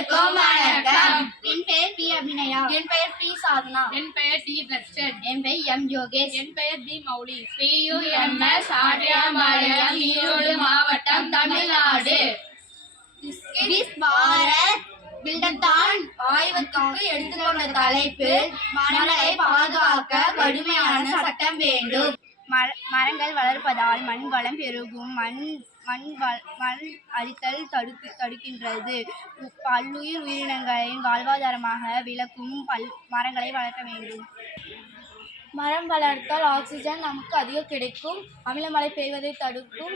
அனைவருக்கும் வணக்கம். என் பெயர் பி அபிநயா. என் பெயர் பி சாதனா. என் பெயர் டி தர்ஷன். என் பெயர் எம் யோகேஷ். என் பெயர் டி மௌலி. PUMS ஆட்டியாம்பாளையம், ஈரோடு மாவட்டம், தமிழ்நாடு. பாரத் பில்டத்தான் ஆய்வுக்கு எடுத்துக்கொண்ட தலைப்பு மரங்களை பாதுகாக்க கடுமையான சட்டம் வேண்டும். மரங்கள் வளர்ப்பதால் மண் வளம் பெருகும். மண் அழித்தல் தடுக்கின்றது. பல்லுயிர் உயிரினங்களின் வாழ்வாதாரமாக விளக்கும் மரங்களை வளர்க்க வேண்டும். மரம் வளர்த்தால் ஆக்சிஜன் நமக்கு அதிகம் கிடைக்கும். அமிலமழை பெய்வதை தடுக்கும்.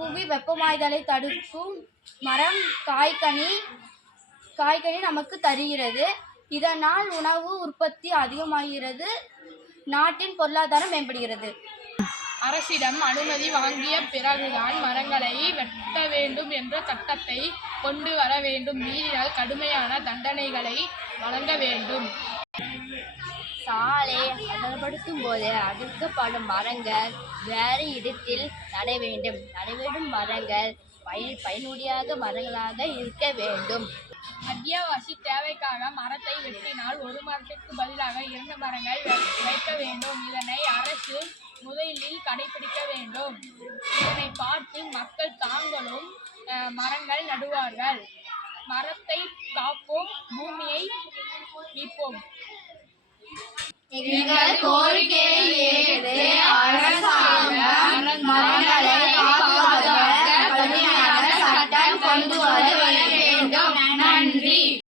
புவி வெப்பமாய்தலை தடுக்கும். மரம் காய்கனி நமக்கு தருகிறது. இதனால் உணவு உற்பத்தி அதிகமாகிறது. நாட்டின் பொருளாதாரம் மேம்படுகிறது. அரசிடம் அனுமதி வாங்கிய பிறகுதான் மரங்களை வெட்ட வேண்டும் என்ற சட்டத்தை கொண்டு வர வேண்டும். மீறினால் கடுமையான தண்டனைகளை வழங்க வேண்டும். சாலை அகலப்படுத்தும் போது அகற்றப்படும் மரங்கள் வேறு இடத்தில் நட வேண்டும். நடைபெறும் மரங்கள் பயனுடைய மரங்களாக இருக்க வேண்டும். அத்தியாவசிய தேவைக்காக மரத்தை வெட்டினால் ஒரு மரத்திற்கு பதிலாக 2 மரங்கள் வைக்க வேண்டும். இதனை அரசு முதலில் கடைபிடிக்க வேண்டும். இதனை பார்த்து மக்கள் தாங்களும் மரங்கள் நடுவார்கள். மரத்தை காப்போம், பூமியை மீட்போம். எங்கள் கோரிக்கையை ஏற்று அரசாங்கம் மரங்களை பாதுகாக்க கடுமையான சட்டம் கொண்டு வர வேண்டும். நன்றி.